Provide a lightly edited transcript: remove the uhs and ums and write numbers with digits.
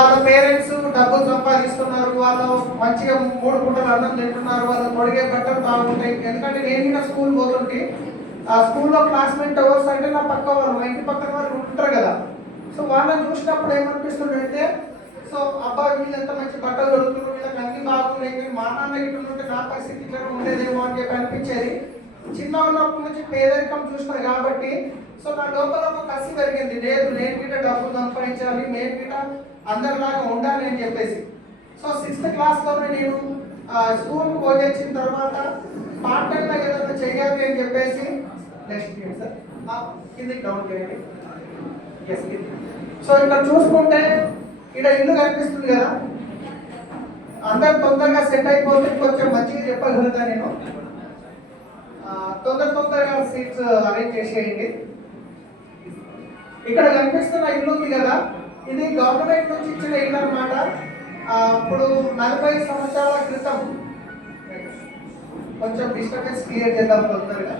వాళ్ళ పేరెంట్స్ డబ్బులు సంపాదిస్తున్నారు, వాళ్ళు మంచిగా 3 పూటలు అన్నం తింటున్నారు, వాళ్ళు తొడిగే బట్టలు బాగుంటాయి. ఎందుకంటే నేను స్కూల్ పోతుంటే ఆ స్కూల్లో క్లాస్మేట్ అవర్స్ అంటే నా పక్క వాళ్ళు, మా ఇంటి పక్కన వాళ్ళు ఉంటారు కదా. సో వాళ్ళని చూసినప్పుడు ఏమనిపిస్తుందంటే, సో అబ్బా వీళ్ళు ఎంత మంచి బట్టలు దొరుకుతున్నారు, వీళ్ళకి అన్ని బాగున్నాయి, మా నాన్న ఇట్లుంటే నా పరిస్థితి ఇట్లా ఉండేదేమో అని చెప్పి అనిపించేది. చిన్న ఉన్నప్పటి నుంచి పేదరికం చూసినాయి కాబట్టి సో నా లోపల ఒక కసి పెరిగింది. లేదు, నేను గిట్ట డబ్బులు సంపాదించాలి, నేను గిట్ట అందరిలాగా ఉండాలి అని చెప్పేసి. సో 6th క్లాస్లోనే నేను స్కూల్కి పోయొచ్చిన తర్వాత పార్ట్ టైంలో ఏదైనా చేయాలి అని చెప్పేసి నెక్స్ట్ సార్ కిందకి డౌన్ చేయండి. ఎస్, సో ఇక్కడ చూసుకుంటే ఇక్కడ ఇల్లు కనిపిస్తుంది కదా, అందరు తొందరగా సెట్ అయిపోతే కొంచెం మంచిగా చెప్పగలుగుతా నేను. తొందరగా సీట్స్ అరేంజ్ చేసేయండి. ఇక్కడ కనిపిస్తున్న ఇల్లు ఉంది కదా, ఇది గవర్నమెంట్ నుంచి ఇచ్చిన ఇల్లు అనమాట. ఇప్పుడు 40 సంవత్సరాల క్రితం, కొంచెం డిస్టర్బెన్స్ క్లియర్ చేద్దాం తొందరగా.